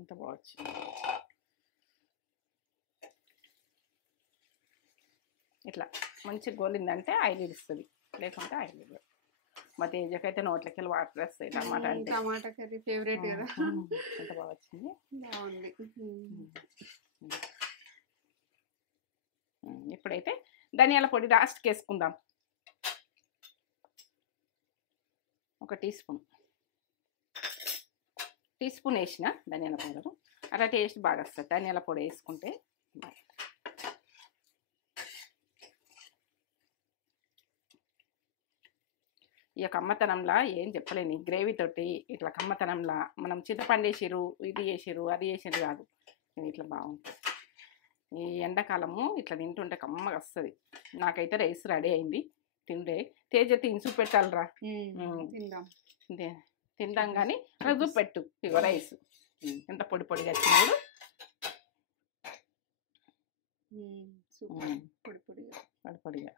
ఇంత బావచ్చు. ఇట్లా మంచి గోలిందంటే ఆయిల్ ఇస్తుంది, లేకుంటే ఆయిల్ ఇవ్వదు. మా తేజకైతే నోట్లకెళ్ళి వాటర్ వస్తాయి. టమాటా అంటే టమాటా కర్రీ ఫేవరెట్ కదా. ఎంత బాగా వచ్చింది. బాగుంది. ఇప్పుడైతే ధనియాల పొడి లాస్ట్కి వేసుకుందాం. ఒక టీ స్పూన్ వేసిన ధనియాల పౌడరు. అలా టేస్ట్ బాగా వస్తుంది ధనియాల పొడి వేసుకుంటే. ఇక కమ్మతనంలా ఏం చెప్పలేను. ఈ గ్రేవీ తోటి ఇట్లా కమ్మతనంలా మనం చింతపండు వేసిరు, ఇది వేసిరు, అది వేసిరు కాదు, ఇట్లా బాగుంటుంది. ఈ ఎండాకాలము ఇట్లా తింటుంటే కమ్మగా వస్తుంది. నాకైతే రైస్ రెడీ అయింది. తిండే తేజ తిని పెట్టాలరా, తిందాం కానీ రుజు పెట్టు. ఇగో రైస్ ఎంత పొడి పొడిగా వచ్చినప్పుడు పొడి పొడిగా పొడి పొడిగా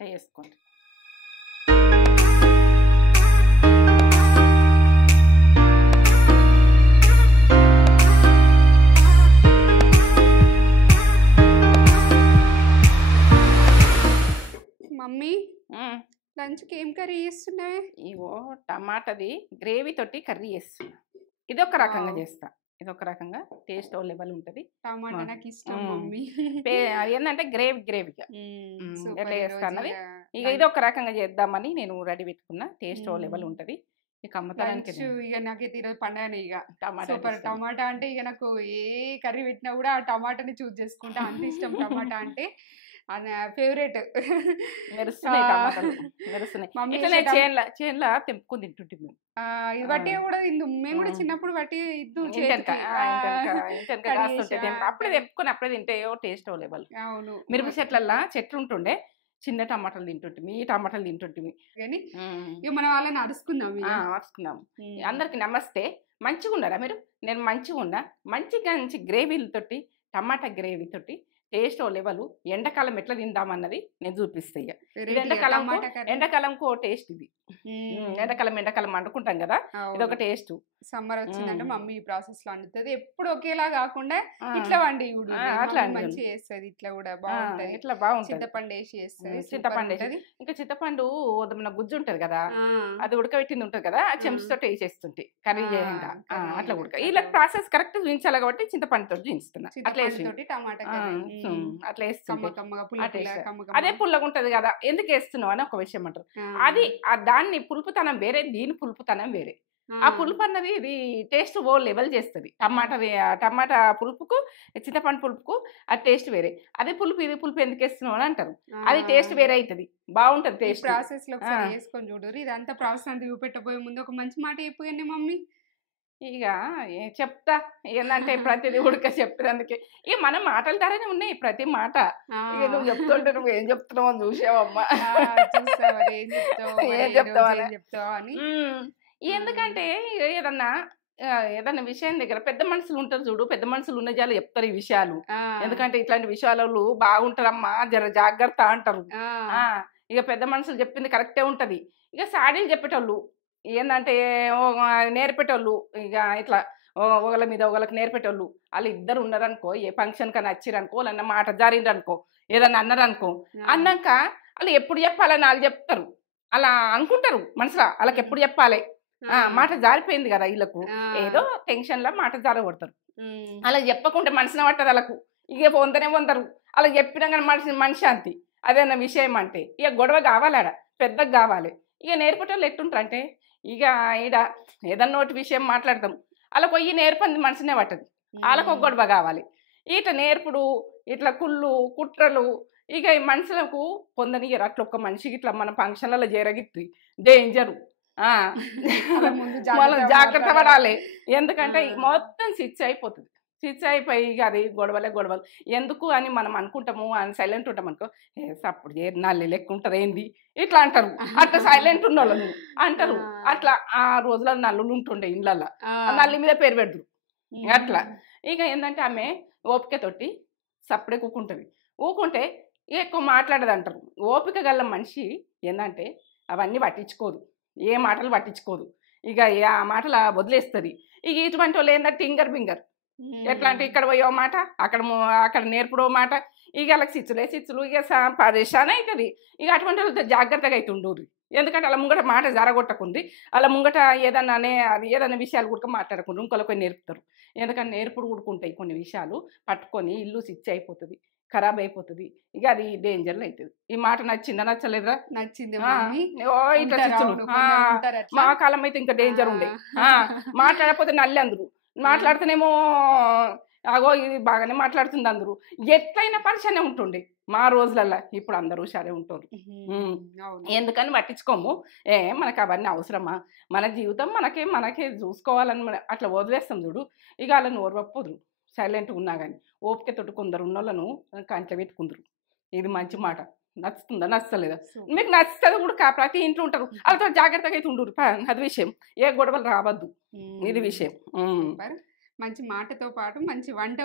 వేసుకోండి. మమ్మీ లంచ్కి ఏం కర్రీ చేస్తున్నావే? ఇవో టమాటాది గ్రేవీ తోటి కర్రీ చేస్తున్నా. ఇది ఒక రకంగా చేస్తా, ఇది ఒక రకంగా టేస్ట్ లెవెల్ ఉంటుంది. టమాటా నాకు ఇష్టం మమ్మీ. ఏంటంటే గ్రేవీగా ఎట్లా చేస్తా అన్నది. ఇక ఇది ఒక రకంగా చేద్దామని నేను రెడీ పెట్టుకున్నా. టేస్ట్ లెవెల్ ఉంటుంది. ఇక అమ్మతానికి ఇక నాకైతే ఈరోజు పండుగనే. ఇక టమాటా అంటే ఇక నాకు ఏ కర్రీ పెట్టినా కూడా ఆ టమాటాని చూస్ చేసుకుంటా. అంత ఇష్టం టమాటా అంటే, ఫేవరెట్. చేన్లా తెంపుకుని తింటుంటే మేము. ఇది బట్టి కూడా మేము కూడా చిన్నప్పుడు బట్టి అప్పుడే తెంపుకొని అప్పుడే తింటే టేస్ట్ లెవెల్. అవును. మిరప చెట్లు ఉంటుండే, చిన్న టమాటాలు తింటుంటే, ఈ టమాటాలు తింటుంటే. కానీ ఇక మనం వాళ్ళని అరుచుకుందాం. అందరికి నమస్తే. మంచిగా ఉన్నారా మీరు? నేను మంచిగా ఉన్నా. మంచి గ్రేవీలతోటి, టమాటా గ్రేవీతోటి టేస్ట్ లెవెల్. ఎండాకాలం ఎట్లా తిందామన్నది నేను చూపిస్తాయి. ఎండాకాలంకు టేస్ట్ ఇది. ఎండాకాలం వండుకుంటాం కదా, ఇది ఒక టేస్ట్. సమ్మర్ వచ్చిందంటే మమ్మీ ఈ ప్రాసెస్ లో వండుతుంది. ఎప్పుడు ఒకేలా కాకుండా ఇట్లా వండి అట్లా మంచిగా చేస్తుంది. ఇట్లా కూడా బాగుంటది. ఇట్లా బాగుంటుంది. చింతపండు వేసి చేస్తుంది. చింతపండు ఇంకా చింతపండు మన గుజ్జు ఉంటది కదా, అది ఉడకబెట్టింది ఉంటది కదా, ఆ చెంచుతో వేసేస్తుంటే కర్రీ చేయంగా అట్లా ఉడక. ఇలా ప్రాసెస్ కరెక్ట్ చూపించాలి కాబట్టి చింతపండుతో చూపిస్తున్నా. అట్లా అట్లా వేస్తుంది. అదే పుల్లగా ఉంటది కదా, ఎందుకు వేస్తున్నావు అని ఒక విషయం అంటారు. అది దాన్ని పులుపుతనం వేరే, దీని పులుపుతనం వేరే. ఆ పులుపు అన్నది ఇది టేస్ట్ ఓ లెవెల్ చేస్తుంది. టమాటా పులుపుకు చింతపండు పులుపుకు ఆ టేస్ట్ వేరే. అదే పులుపు ఇది పులుపు ఎందుకు వేస్తున్నావు అని అంటారు. అది టేస్ట్ వేరే అవుతుంది, బాగుంటది టేస్ట్. ప్రాసెస్ లో వేసుకొని చూడరు. ఇదంతా ప్రాసెస్ అంతా చూపెట్టబోయే ముందు ఒక మంచి మాట అయిపోయింది మమ్మీ. ఇక చెప్తా ఏంటంటే ప్రతిదీ ఉడక చెప్పేందుకే ఇక మన మాటల ధరనే ఉన్నాయి ప్రతి మాట. ఇక నువ్వు చెప్తుంటే నువ్వు ఏం చెప్తున్నావు అని చూసావమ్మా. ఏం చెప్తావా అని. ఎందుకంటే ఏదన్నా విషయం దగ్గర పెద్ద మనుషులు ఉంటారు చూడు, పెద్ద మనుషులు ఉన్న జాలు చెప్తారు ఈ విషయాలు. ఎందుకంటే ఇట్లాంటి విషయాలు బాగుంటారమ్మా, జర జాగ్రత్త అంటారు. ఇక పెద్ద మనుషులు చెప్పింది కరెక్టే ఉంటది. ఇక సాడీలు చెప్పేటోళ్ళు ఏంటంటే నేర్పేటోళ్ళు, ఇక ఇట్లా ఒకళ్ళ మీద ఒకళ్ళకి నేర్పేటోళ్ళు వాళ్ళు ఇద్దరు ఉన్నారనుకో, ఏ ఫంక్షన్ కన్నా వచ్చిరనుకో, వాళ్ళన్న మాట జారిండ్రనుకో, ఏదన్నా అన్నారనుకో, అన్నాక వాళ్ళు ఎప్పుడు చెప్పాలని వాళ్ళు చెప్తారు. అలా అనుకుంటారు మనసులో, వాళ్ళకి ఎప్పుడు చెప్పాలి. మాట జారిపోయింది కదా వీళ్ళకు, ఏదో టెన్షన్ లో మాట జారగొడతారు. అలా చెప్పకుండా మనసున పట్టదు వాళ్ళకు. ఇక పొందరు. అలా చెప్పినా కానీ మనిషి అంతి అదేనా విషయం అంటే ఇక గొడవ కావాలాడ పెద్దగా కావాలి. ఇక నేర్పేటోళ్ళు ఎట్టుంటారు అంటే, ఇక ఈడ ఏదన్నా ఒకటి విషయం మాట్లాడతాం, అలా పోయి నేర్పంది మనసునే పట్టదు, వాళ్ళకు ఒక గొడవ కావాలి. ఇట్లా నేర్పుడు, ఇట్లా కుళ్ళు కుట్రలు, ఇక ఈ మనుషులకు పొందనియరు. అట్లా ఒక్క మనిషికి ఇట్లా మన ఫంక్షన్లలో జరగిద్ది డేంజరు. మనం జాగ్రత్త పడాలి. ఎందుకంటే మొత్తం స్విచ్ అయిపోతుంది. స్విచ్ అయిపోయి ఇక అది గొడవలు ఎందుకు అని మనం అనుకుంటాము, అని సైలెంట్ ఉంటాం అనుకో, అప్పుడు నల్లి లెక్క ఉంటారు ఏంది ఇట్లా అంటారు. అట్లా సైలెంట్ ఉన్న వాళ్ళు అంటారు. అట్లా ఆ రోజుల్లో నల్లులు ఉంటుండే ఇండ్లల్లో, నల్లి మీద పేరు పెడతారు. అట్లా ఇక ఏంటంటే ఆమె ఓపికతోటి సప్పుడే ఊకుంటుంది. ఊకుంటే ఎక్కువ మాట్లాడదు అంటారు. ఓపిక గల మనిషి ఏందంటే అవన్నీ పట్టించుకోదు, ఏ మాటలు పట్టించుకోదు, ఇక ఆ మాటలు వదిలేస్తుంది. ఇక ఇటువంటి వాళ్ళు ఏంటంటే టింగర్ బింగర్, ఎట్లా అంటే ఇక్కడ పోయో మాట, అక్కడ నేర్పుడో మాట, ఇక వాళ్ళకి సిచ్చులు ఇక పరేషాన్ అవుతుంది. ఇక అటువంటి వాళ్ళతో జాగ్రత్తగా అయితే ఉండరు. ఎందుకంటే అలా ముంగట మాట జరగొట్టకుంది, అలా ముంగట ఏదైనా విషయాలు కూడా మాట్లాడకుండా ఇంకొకరికి నేర్పుతారు. ఎందుకంటే నేర్పుడు కూడుకుంటాయి కొన్ని విషయాలు, పట్టుకొని ఇల్లు సిచ్చి అయిపోతుంది, ఖరాబ్ అయిపోతుంది. ఇక అది డేంజర్లో అవుతుంది. ఈ మాట నచ్చిందా నచ్చలేదా? నచ్చింది. ఇట్లా సిచ్చులు మా కాలం అయితే ఇంకా డేంజర్ ఉండే. మాట్లాడకపోతే నల్లి అందరు, మాట్లాడితేనేమో అగో ఇది బాగానే మాట్లాడుతుంది అందరూ, ఎట్లయినా పరిచయనే ఉంటుండే మా రోజులల్లో. ఇప్పుడు అందరూ సరే ఉంటారు. ఎందుకని పట్టించుకోము. మనకు అవన్నీ అవసరమా? మన జీవితం మనకే చూసుకోవాలని అట్లా వదిలేస్తాం చూడు. ఇక వాళ్ళని ఓర్వపోదురు, సైలెంట్గా ఉన్నా కానీ ఓపిక తోటి కొందరు ఉన్నోళ్ళను కంట్లో పెట్టుకుందరు. ఇది మంచి మాట. నచ్చుతుందా నచ్చలేదా? మీకు నచ్చుతుంది కూడా, ప్రతి ఇంట్లో ఉంటారు, వాళ్ళతో జాగ్రత్తగా అయితే ఉండరు. అది విషయం, ఏ గొడవలు రావద్దు, ఇది విషయం. మంచి మాటతో పాటు మంచి వంట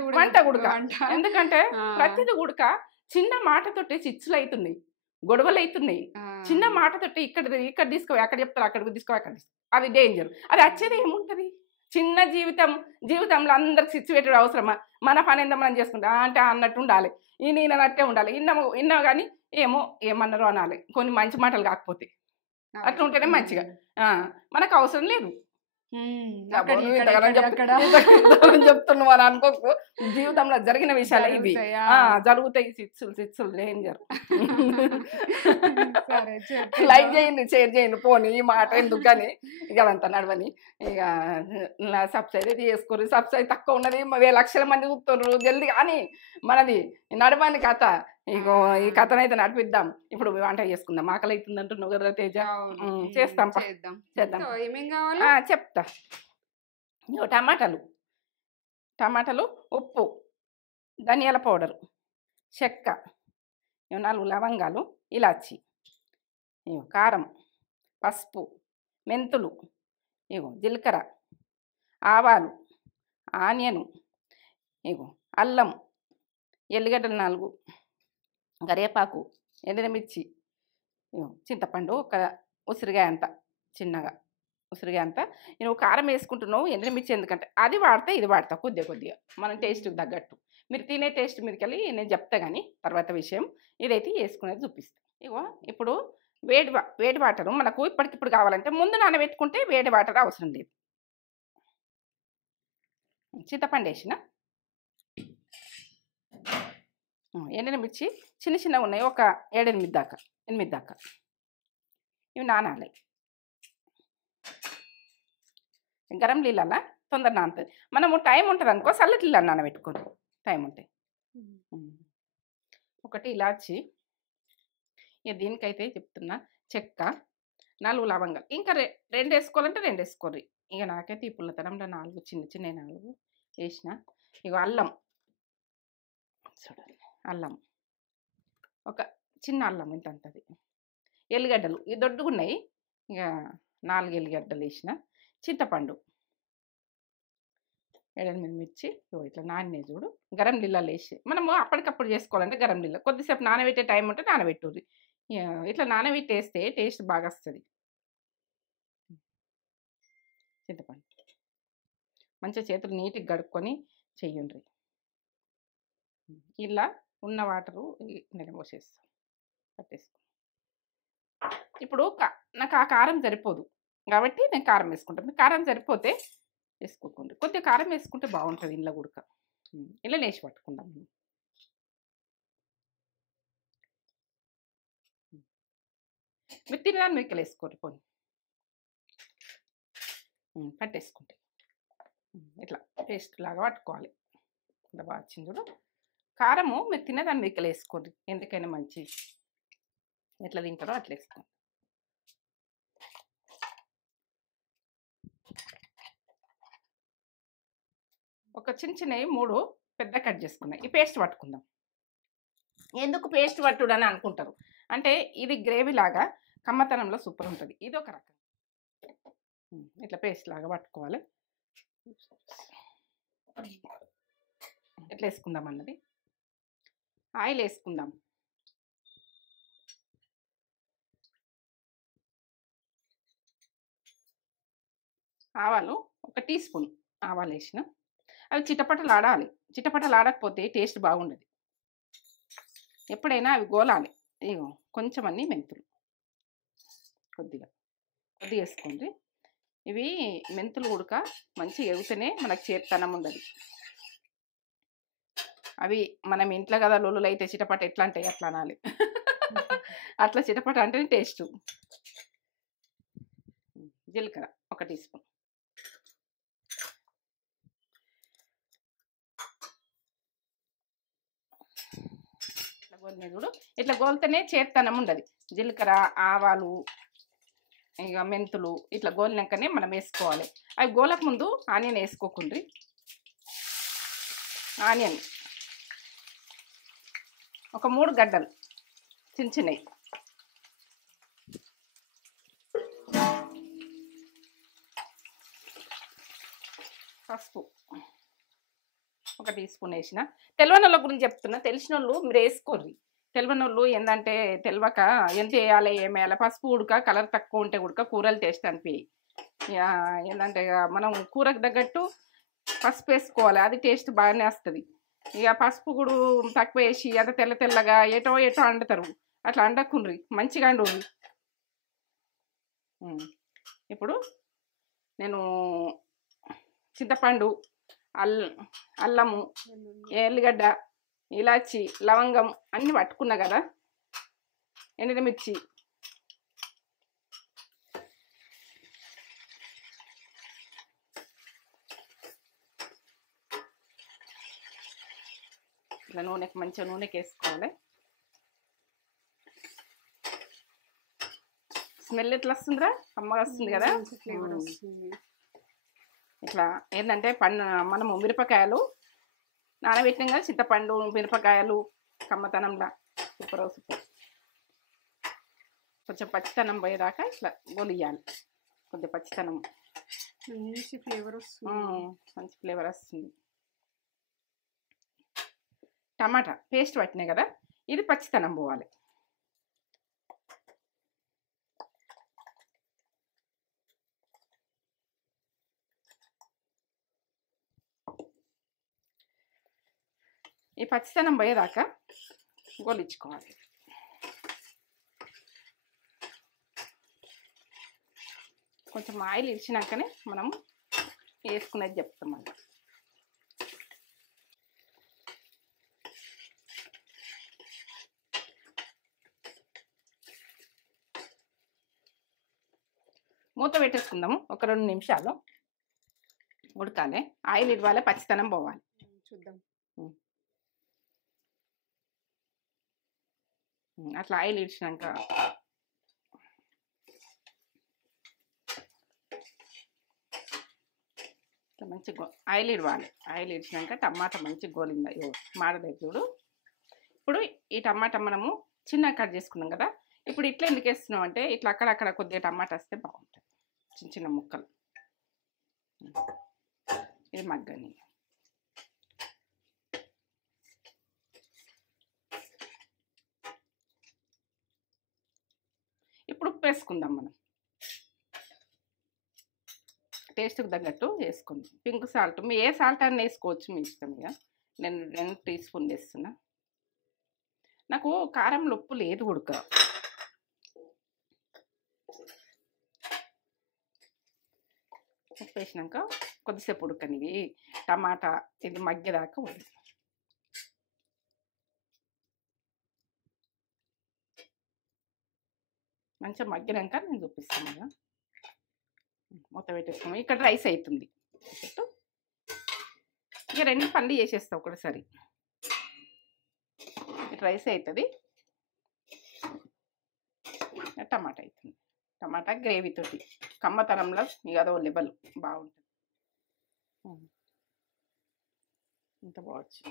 కూడా. ఎందుకంటే ప్రతిది కూడా చిన్న మాటతోటి చిచ్చులు అవుతున్నాయి, గొడవలు అవుతున్నాయి. చిన్న మాటతోటి ఇక్కడ తీసుకో, అక్కడ చెప్తారు, అక్కడికి తీసుకో, అక్కడ తీసుకో, అది డేంజర్. అది వచ్చేది ఏముంటుంది? చిన్న జీవితంలో అందరికి సిచ్యువేటెడ్ అవసరమా? మన పని ఎంత మనం చేసుకుంటా అంటే అన్నట్టు ఉండాలి, ఈయనట్టే ఉండాలి. ఇన్నా కానీ ఏమన్నారో అనాలి, కొన్ని మంచి మాటలు కాకపోతే. అట్లా ఉంటేనే మంచిగా. మనకు అవసరం లేదు. చెప్తున్నావు అని అనుకోకు, జీవితంలో జరిగిన విషయాలు ఇవి జరుగుతాయి. సిచ్చులు డేంజర్. లైక్ చేయండి, షేర్ చేయండి, పోనీ ఈ మాట ఎందుకు కానీ ఇక అదంతా నడవని. ఇక సబ్స్క్రైబ్ అయితే చేసుకోరు. సబ్స్క్రైబ్ తక్కువ ఉన్నది, 1000 లక్షల మంది చూస్తున్నారు జల్దీ. కానీ మనది నడవని కథ. ఇగో ఈ కథనైతే నడిపిద్దాం. ఇప్పుడు వంట చేసుకుందాం, ఆకలి అవుతుంది అంటున్నావు కదా తేజ. చేద్దాం. చెప్తా. ఇగో టమాటాలు, ఉప్పు, ధనియాల పౌడరు, చెక్క, 4 లవంగాలు, ఇలాచి, ఇగో కారం, పసుపు, మెంతులు, ఇగో జీలకర్ర, ఆవాలు, ఆనియను, ఇగో అల్లం, ఎల్లిగడ్డలు 4, కరివేపాకు, ఎండుమిర్చి, చింతపండు ఒక ఉసిరికాయ అంత, చిన్నగా ఉసిరికాయ అంత. నువ్వు కారం వేసుకుంటున్నావు, ఎండుమిర్చి ఎందుకంటే అది వాడితే ఇది వాడతా కొద్దిగా మన టేస్ట్కి తగ్గట్టు. మీరు తినే టేస్ట్ మీదకి వెళ్ళి నేను చెప్తా కానీ తర్వాత విషయం. ఇదైతే వేసుకునేది చూపిస్తాను. ఇగో ఇప్పుడు వేడి వాటరు మనకు ఇప్పటికిప్పుడు కావాలంటే ముందు నానబెట్టుకుంటే వేడి వాటర్ అవసరం లేదు. చింతపండు వేసిన, ఎండుమిర్చి చిన్నగా ఉన్నాయి, ఒక 8 దాకా ఇవి నానాలి. గరం నీళ్ళల్లో తొందర నానుతుంది. మనము టైం ఉంటుంది అనుకో, చల్లటి నీళ్ళని నానబెట్టుకోరు, టైం ఉంటాయి. ఒకటి ఇలాచి, ఇక దీనికైతే చెప్తున్నా, చెక్క, 4 లవంగాలు, ఇంకా 2 వేసుకోవాలంటే 2 వేసుకోర్రి. ఇక నాకైతే ఈ పుల్లతనంలో 4 చిన్న 4 వేసిన. ఇక అల్లం చూడండి, అల్లం ఒక చిన్న అల్లం ఇంత అంతది. ఎల్లిగడ్డలు ఇవి దొడ్డుగా ఉన్నాయి, ఇక 4 ఎల్లిగడ్డలు వేసిన. చింతపండు, 7-8 మిర్చి ఇట్లా నానే చూడు. గరం నీళ్ళలో వేసి మనము అప్పటికప్పుడు చేసుకోవాలంటే గరం నీళ్ళు కొద్దిసేపు నానబెట్టే టైం ఉంటే నానబెట్టుర్రి. ఇట్లా నానబెట్టేస్తే టేస్ట్ బాగా వస్తుంది. చింతపండు మంచిగా చేతులు నీట్గా కడుక్కొని చెయ్యండి. ఇలా ఉన్న వాటరు నేను పోసేస్తాను, పట్టేస్తాను. ఇప్పుడు నాకు ఆ కారం సరిపోదు కాబట్టి నేను కారం వేసుకుంటాను. కారం సరిపోతే వేసుకోకండి, కొద్దిగా కారం వేసుకుంటే బాగుంటుంది. ఇంట్లో ఉడక ఇలా వేసి పట్టుకుందాం. మీరు తినడానికి మీకు వేసుకోండి, పోనీ పట్టేసుకుంటే ఇట్లా పేస్ట్ లాగా పట్టుకోవాలి. ఇలా బాగా వచ్చింది చూడు. కారము మీరు తినేదాన్ని మీకు వేసుకోండి, ఎందుకైనా మంచి. ఎట్లా తింటారో అట్లా వేసుకోండి. ఒక చిన్నవి 3 పెద్ద కట్ చేసుకున్నాయి. ఈ పేస్ట్ పట్టుకుందాం. ఎందుకు పేస్ట్ పట్టుడు అని అనుకుంటారు, అంటే ఇది గ్రేవీ లాగా కమ్మతనంలో సూపర్ ఉంటుంది. ఇది ఒక రకం. ఇట్లా పేస్ట్ లాగా పట్టుకోవాలి. ఎట్లా వేసుకుందాం అన్నది. ఆయిల్ వేసుకుందాం. ఆవాలు 1 టీ స్పూన్ ఆవాలు వేసిన. అవి చిటపటలాడాలి. చిటపటలాడకపోతే టేస్ట్ బాగుండదు. ఎప్పుడైనా అవి గోలాలి. ఇగో కొంచెం అన్ని మెంతులు కొద్దిగా వేసుకోండి. ఇవి మెంతులు ఉడక మంచిగా ఎగితేనే మనకు చేత్తనం ఉండదు. అవి మనం ఇంట్లో కదా లొల్లులు అయితే చిటపట ఎట్లా అంటే అట్లా అనాలి. అట్లా చిటపట అంటేనే టేస్ట్. జీలకర్ర 1 టీ స్పూన్. ఇట్లా గోలినాయి చూడు. ఇట్లా గోలితేనే చేత్తనం ఉండదు. జీలకర్ర, ఆవాలు, ఇక మెంతులు ఇట్లా గోలినాకనే మనం వేసుకోవాలి. అవి గోలకు ముందు ఆనియన్ వేసుకోకుండ్రి. ఆనియన్ ఒక 3 గడ్డలు చిన్న చిన్నవి. పసుపు 1 టీ స్పూన్ వేసిన. తెలియని వాళ్ళ గురించి చెప్తున్నా, తెలిసిన వాళ్ళు మీరు వేసుకోర్రి. తెలియని వాళ్ళు ఏంటంటే తెలియక ఎంత వేయాలి ఏమేయాలి. పసుపు ఉడక కలర్ తక్కువ ఉంటే ఉడక కూరలు టేస్ట్ అనిపి ఏంటంటే మనం కూరకు తగ్గట్టు పసుపు వేసుకోవాలి. అది టేస్ట్ బాగానే వస్తుంది. ఇక పసుపు కూడా తక్కువ వేసి అంత తెల్ల తెల్లగా ఎటో వండుతారు. అట్లా వండకుండ్రి, మంచిగా వండుర్రి. ఇప్పుడు నేను చింతపండు, అల్లము, ఎల్లిగడ్డ, ఇలాచి, లవంగం అన్నీ పట్టుకున్నా కదా. ఎండుమిర్చి, ఇట్లా నూనెకి మంచిగా నూనెకి వేసుకోవాలి. స్మెల్ ఎట్లా వస్తుందిరా? అమ్మగా వస్తుంది కదా. ఇట్లా ఏంటంటే మనము మిరపకాయలు నానబెట్టినాం కదా, చింతపండు, మిరపకాయలు కమ్మతనంలా సూపర్. కొంచెం పచ్చితనం పోయేదాకా ఇట్లా గోలియాలి. కొంచెం పచ్చితనం మంచి ఫ్లేవర్ వస్తుంది. టమాటా పేస్ట్ పట్టినాయి కదా, ఇది పచ్చితనం పోవాలి. ఈ పచ్చితనం పోయేదాకా గోలించుకోవాలి. కొంచెం ఆయిల్ ఇచ్చినాకనే మనం వేసుకునేది చెప్తాం. మళ్ళీ మూత పెట్టేసుకుందాము. ఒక 2 నిమిషాలు ఉడకాలి. ఆయిల్ ఇవ్వాలి, పచ్చితనం పోవాలి. చూద్దాం. అట్లా ఆయిల్ ఇచ్చినాక ఇట్లా మంచి ఆయిల్ ఇవ్వాలి. ఆయిల్ ఇచ్చినాక టమాటా మంచి గోలిందా మాడలేదు చూడు. ఇప్పుడు ఈ టమాటా మనము చిన్న కట్ చేసుకున్నాం కదా. ఇప్పుడు ఇట్లా ఎందుకు వేస్తున్నాం అంటే ఇట్లా అక్కడక్కడ కొద్దిగా టమాటా వస్తే బాగుంటుంది. చిన్న చిన్న ముక్కలు. ఇది మగ్గని. ఇప్పుడు ఉప్పు వేసుకుందాం. మనం టేస్ట్కి తగ్గట్టు వేసుకుందాం. పింక్ సాల్ట్ మీ ఏ సాల్ట్ అని వేసుకోవచ్చు, మీ ఇష్టం. ఇక నేను 2 టీ స్పూన్ వేస్తున్నా. నాకు కారంలో ఉప్పు లేదు ఉడక. ఉప్పు వేసినాక కొద్దిసేపు ఉడకనివి. టమాటా ఇది మగ్గేదాకా ఉడక. మంచిగా మగ్గినాక నేను చూపిస్తాను కదా. మూత పెట్టేసుకున్నాం. ఇక్కడ రైస్ అవుతుంది. ఇక 2 పనులు చేసేస్తా ఒకటిసారి. రైస్ అవుతుంది, టమాటా అవుతుంది. టమాటా గ్రేవీతోటి కమ్మతనంలో ఇక అదో లెవెల్ బాగుంటుంది. ఇంత బావచ్చు.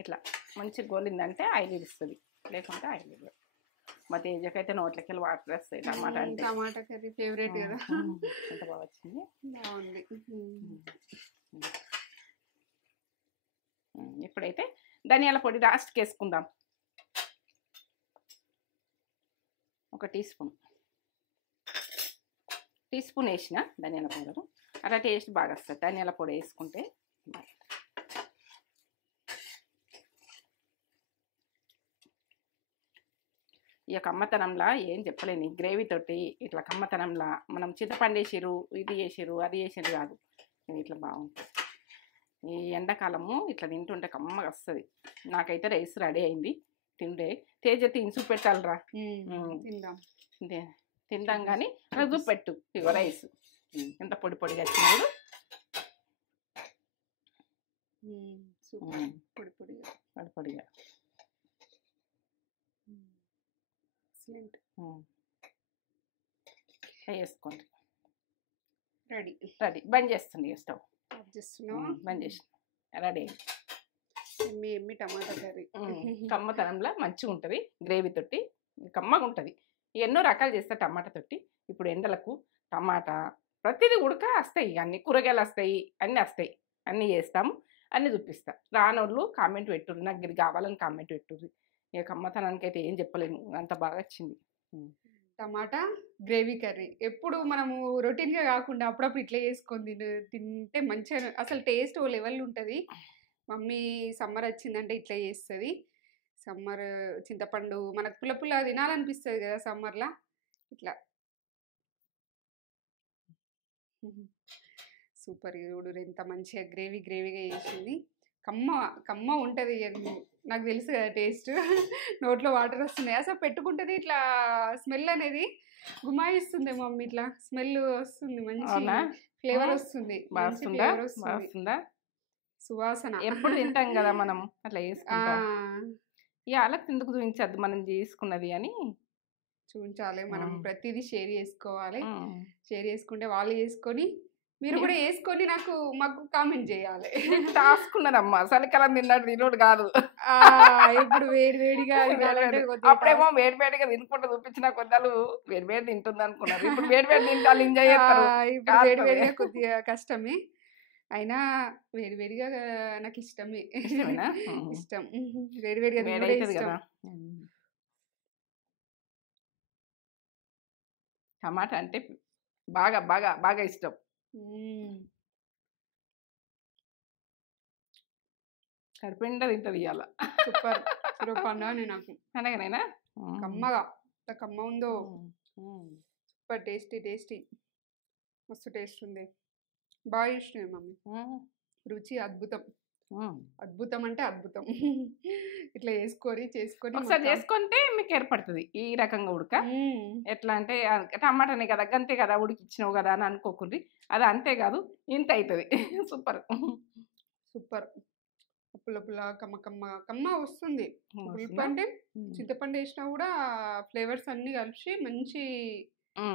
ఇట్లా మంచి గోలిందంటే ఆయిల్ ఇస్తుంది, లేకుంటే ఆయిల్ ఇవ్వదు. మా తేజకైతే నోట్లకి వెళ్ళి వాటర్ వస్తాయి. టమాటా అంటే టమాటా కర్రీ ఫేవరెట్ కదా. ఎంత బాగా వచ్చింది. బాగుంది. ఇప్పుడైతే ధనియాల పొడి లాస్ట్కి వేసుకుందాం. ఒక 1 టీ స్పూన్ వేసిన ధనియాల పౌడరు. అలా టేస్ట్ బాగా వస్తుంది ధనియాల పొడి వేసుకుంటే. ఇక కమ్మతనంలా ఏం చెప్పలేను, గ్రేవీ తోటి ఇట్లా కమ్మతనంలా మనం చింతపండు వేసిరు, ఇది చేసిరు, అది చేసిరు కాదు, ఇట్లా బాగుంటుంది. ఈ ఎండాకాలము ఇట్లా తింటుంటే కమ్మగా వస్తుంది. నాకైతే రైస్ రెడీ అయింది, తిండే. తేజ తిని పెట్టాలరా, తిందాం కానీ అలా పెట్టు. ఇగో రైస్ ఎంత పొడి పొడిగా వచ్చినాడు, పొడి పొడిగా వేసుకోండి. రెడీ బంద్ చేస్తుంది స్టవ్, బంద్ చేసి రెడీ. ఎమ్మి టమాటా కర్రీ కమ్మతనంలో మంచిగా ఉంటుంది, గ్రేవీ తోటి కమ్మగా ఉంటుంది. ఎన్నో రకాలు చేస్తా టమాటా తోటి. ఇప్పుడు ఎండలకు టమాటా ప్రతిదీ ఉడక వస్తాయి, అన్ని కూరగాయలు వస్తాయి, అన్నీ వస్తాయి, అన్నీ చేస్తాము, అన్నీ చూపిస్తా. రానోళ్ళు కామెంట్ పెట్టుర్రు, నాకు ఇది కావాలని కామెంట్ పెట్టుర్రు. ఇక కమ్మతనానికి అయితే ఏం చెప్పలేము, అంత బాగా వచ్చింది. టమాటా గ్రేవీ కర్రీ ఎప్పుడు మనము రొటీన్గా కాకుండా అప్పుడప్పుడు ఇట్లా చేసుకొని తింటే మంచిగా అసలు టేస్ట్ ఓ లెవెల్ ఉంటుంది. మమ్మీ సమ్మర్ వచ్చిందంటే ఇట్లా చేస్తుంది. సమ్మర్ చింతపండు మనకు పుల్ల పుల్ల తినాలనిపిస్తుంది కదా సమ్మర్లా, ఇట్లా సూపర్. చూడు ఎంత మంచిగా గ్రేవీగా చేసింది, కమ్మ ఉంటుంది. నాకు తెలుసు కదా టేస్ట్, నోట్లో వాటర్ వస్తున్నాయి. అసలు పెట్టుకుంటుంది ఇట్లా స్మెల్ అనేది గుమాయిస్తుంది మమ్మీ, ఇట్లా స్మెల్ వస్తుంది, మంచి ఫ్లేవర్ వస్తుంది, సువాసన. ఎప్పుడు తింటాం కదా మనం అట్లా చేసుకుంటాం. అలా ఎందుకు చూపించద్దు మనం చేసుకున్నది అని చూపించాలి. మనం ప్రతిదీ షేర్ చేసుకోవాలి. షేర్ చేసుకుంటే వాళ్ళు చేసుకొని మీరు కూడా వేసుకొని మాకు కామెంట్ చేయాలి. రాసుకున్నదమ్మా చలికాలం తినోడు కాదు, ఇప్పుడు వేడివేడిగా అప్పుడేమో వేడివేడిగా తినుకుంటూ చూపించిన కొద్దాలు వేడివేడి తింటుంది అనుకున్నారు. ఇప్పుడు వేడివేడి తింటాను ఎంజాయ్ చేస్తారు. ఇప్పుడు వేడివేడిగా కొద్దిగా కష్టమే, అయినా వేడివేడిగా నాకు ఇష్టమే. ఇష్టం వేడివేడిగా కదా. టమాటా అంటే బాగా బాగా బాగా ఇష్టం. కడిపిండా తింటది ఇవాళ. సూపర్ పండుగ నాకు అనగానైనా కమ్మగా కమ్మ ఉందో, సూపర్ టేస్టీ మస్తు టేస్ట్ ఉంది. బాగా ఇష్టమే మమ్మీ, రుచి అద్భుతం అంటే అద్భుతం. ఇట్లా చేసుకొని ఒకసారి చేసుకుంటే మీకు ఏర్పడుతుంది ఈ రకంగా ఉడక. ఎట్లా అంటే టమాటానే కదా అంతే కదా ఉడికిచ్చినావు కదా అని అనుకోకుండ్రి, అది అంతే కాదు ఇంత అవుతుంది. సూపర్ పుల్ల కమ్మ వస్తుంది. పులుపు అంటే చింతపండు వేసినా కూడా ఫ్లేవర్స్ అన్ని కలిసి మంచి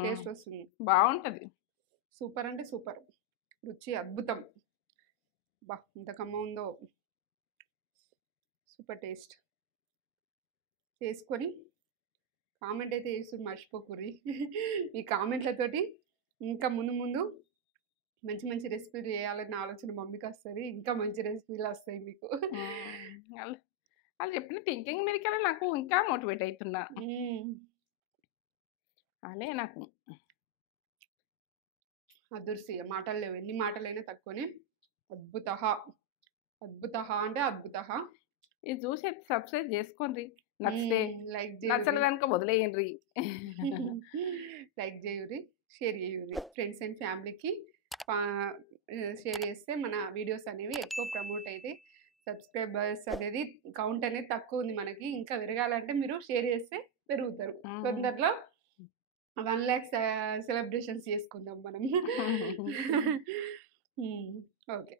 టేస్ట్ వస్తుంది, బాగుంటది. సూపర్ అంటే సూపర్, రుచి అద్భుతం. బా ఎంత కమ్మ ఉందో, సూపర్ టేస్ట్. చేసుకొని కామెంట్ అయితే చేస్తుంది మర్చిపోకుర్రి. ఈ కామెంట్లతోటి ఇంకా ముందు మంచి రెసిపీలు చేయాలన్న ఆలోచన మమ్మీకి వస్తుంది, ఇంకా మంచి రెసిపీలు వస్తాయి మీకు. వాళ్ళు చెప్పిన థింకింగ్ మీదకెళ్ళి నాకు ఇంకా మోటివేట్ అవుతున్నా. అదే నాకు అదుర్సి మాటలు లేవు, ఎన్ని మాటలైనా తక్కువనే. అద్భుత అంటే అద్భుత. ఇది చూసి సబ్స్క్రైబ్ చేసుకోండి, నచ్చితే లైక్ నచ్చలేదనుక వదిలేయండి. లైక్ చేయుర్రి, షేర్ చేయుర్రి, ఫ్రెండ్స్ అండ్ ఫ్యామిలీకి షేర్ చేస్తే మన వీడియోస్ అనేవి ఎక్కువ ప్రమోట్ అయితే. సబ్స్క్రైబర్స్ అనేది కౌంట్ అనేది తక్కువ ఉంది మనకి, ఇంకా పెరగాలంటే మీరు షేర్ చేస్తే పెరుగుతారు. తొందరలో 1 lakh సెలబ్రేషన్స్ చేసుకుందాం మనం. ఓకే.